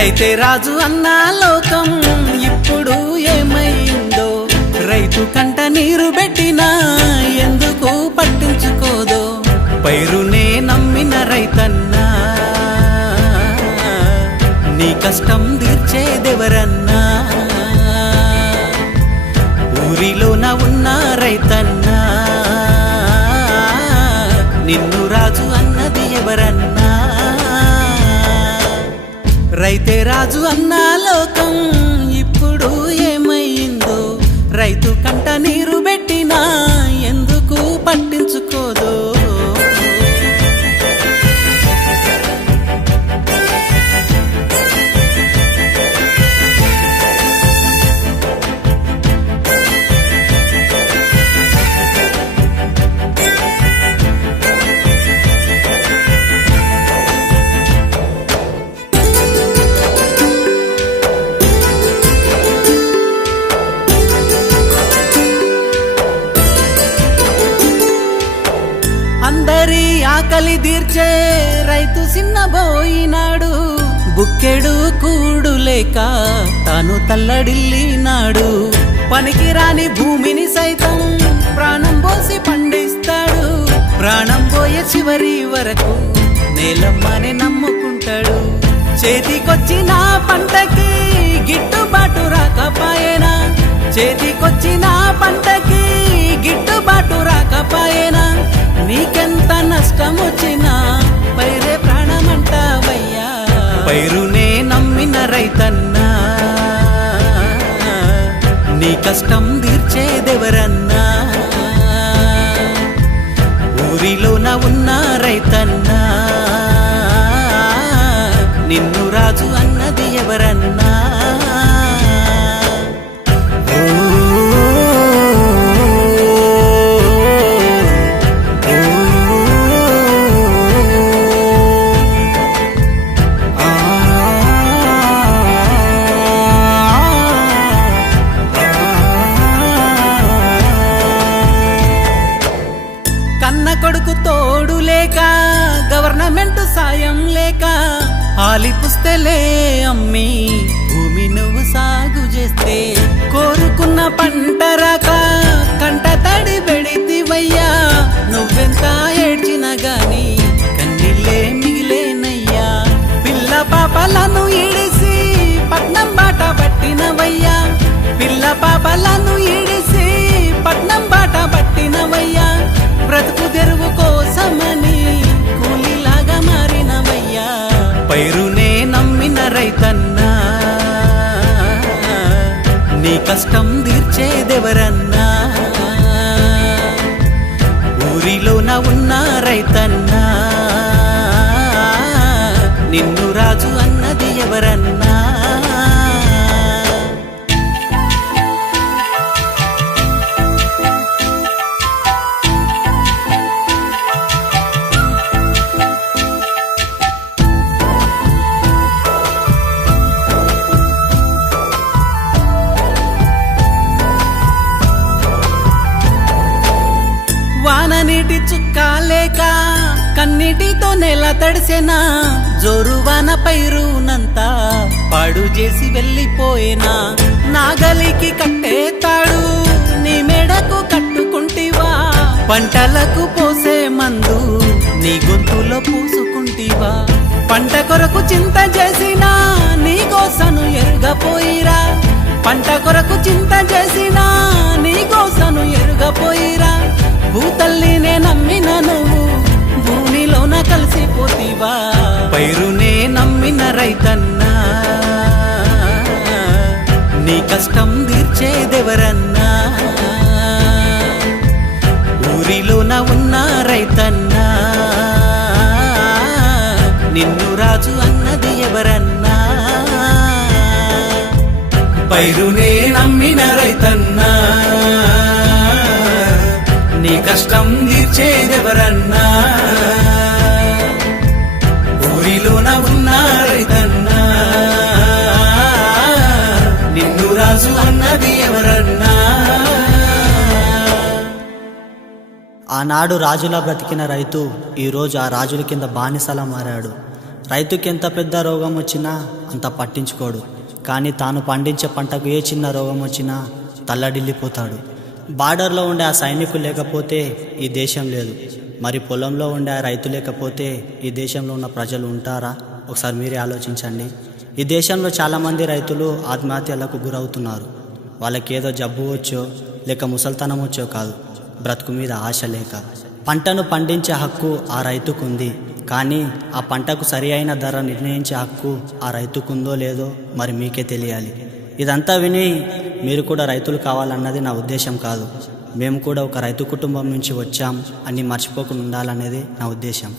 రైతే రాజు అన్న లోకం ఇప్పుడు ఏమైందో, రైతు కంట నీరు పెట్టినా ఎందుకు పట్టించుకోదో, పైరునే నమ్మిన రైతన్నా నీ కష్టం తీర్చేదెవరన్నా, ఊరిలోన ఉన్న రైతన్నా నిన్ను రాజు అన్నది ఎవరన్నా. రైతే రాజు అన్న లోకం ఇప్పుడు ఏమైందో, రైతు కంట నీరు పెట్టినా ఎందుకు పట్టించుకోదో. అందరి ఆకలి తీర్చే రైతు సిన్నబోయినాడు, బుక్కెడు కూడు లేక తాను తల్లడిల్లినాడు. పనికిరాని భూమిని సైతం ప్రాణం పోసి పండిస్తాడు, ప్రాణం పోయే చివరి వరకు నేలమ్మనే నమ్ముకుంటాడు. చేతికొచ్చిన పంటకి గిట్టుబాటు రాకపోయేనా, చేతికొచ్చిన పంటకి గిట్టుబాటు రాకపోయేనా, నీకెంత నష్టం వచ్చినా పైరే ప్రాణమంటావయ్యా. పైరునే నమ్మిన రైతన్నా నీ కష్టం తీర్చేదెవరన్నా, ఊరిలోన ఉన్న రైతన్నా నిన్ను రాజు అన్నది ఎవరన్నా. కొడుకు తోడు లేక, గవర్నమెంట్ సాయం లేక, ఆలి పుస్తలే అమ్మి భూమి నువ్వు సాగు చేస్తే, కోరుకున్న పంట రాక కంట తడి పెడితివయ్యా. నువ్వెంత ఏడ్చినా గాని కన్నీళ్ళే మిగిలేనయ్యా. పిల్ల పాపలను ఈడిసి పట్నం బాట పట్టినవయ్యా, పిల్ల పాపలను ఈడిసి పట్నం బాట పట్టినవయ్యా. బ్రతుకు తెరువు కోసమని కూలిలాగా మారినవయ్యా. పైరునే నమ్మిన రైతన్నా నీ కష్టం తీర్చేదెవరన్నా, ఊరిలోన ఉన్న రైతన్నా నిన్ను రాజు అన్నది ఎవరన్నా. వాననీటి చుక్క లేక కన్నీటితో నెల తడిసెనా, జోరువాన పైరునంతా పాడు చేసి వెళ్ళిపోయేనా. నాగలికి కట్టేతాడు నీ మెడకు కట్టుకుంటివా, పంటలకు పోసే మందు నీ గొంతులో పూసుకుంటివా. పంట కొరకు చింత చేసినా నీ కోసను ఎరుగపోయిరా, పంట కొరకు చింత చేసినా నీ కోసను ఎరుగపోయిరా. భూతల్లినే నమ్మిన నువ్వు భూమిలోన కలిసిపోతివా. పైరునే నమ్మిన రైతన్నా నీ కష్టం తీర్చేదెవరన్నా, ఊరిలోన ఉన్న రైతన్నా నిన్ను రాజు అన్నది ఎవరన్నా. పైరునే నమ్మిన రైతన్నా నీ కష్టం తీర్చేదెవరన్నా, ఊరిలోన ఉన్న రైతన్నా నిన్ను రాజు అన్నది ఎవరన్నా. ఆనాడు రాజులా బ్రతికిన రైతు ఈరోజు ఆ రాజుల కింద బానిసలా మారాడు. రైతుకి ఎంత పెద్ద రోగం వచ్చినా అంత పట్టించుకోడు, కానీ తాను పండించే పంటకు ఏ చిన్న రోగం వచ్చినా తల్లడిల్లిపోతాడు. బార్డర్లో ఉండే ఆ సైనికులు లేకపోతే ఈ దేశం లేదు, మరి పొలంలో ఉండే ఆ రైతు లేకపోతే ఈ దేశంలో ఉన్న ప్రజలు ఉంటారా? ఒకసారి మీరే ఆలోచించండి. ఈ దేశంలో చాలామంది రైతులు ఆత్మహత్యలకు గురవుతున్నారు. వాళ్ళకి ఏదో జబ్బు వచ్చో లేక ముసల్తనం వచ్చో కాదు, బ్రతుకు మీద ఆశ లేక. పంటను పండించే హక్కు ఆ రైతుకుంది, కానీ ఆ పంటకు సరి అయిన ధర నిర్ణయించే హక్కు ఆ రైతుకుందో లేదో మరి మీకే తెలియాలి. ఇదంతా విని మీరు కూడా రైతులు కావాలన్నది నా ఉద్దేశం కాదు. మేము కూడా ఒక రైతు కుటుంబం నుంచి వచ్చాం అని మర్చిపోకుండా ఉండాలనేది నా ఉద్దేశం.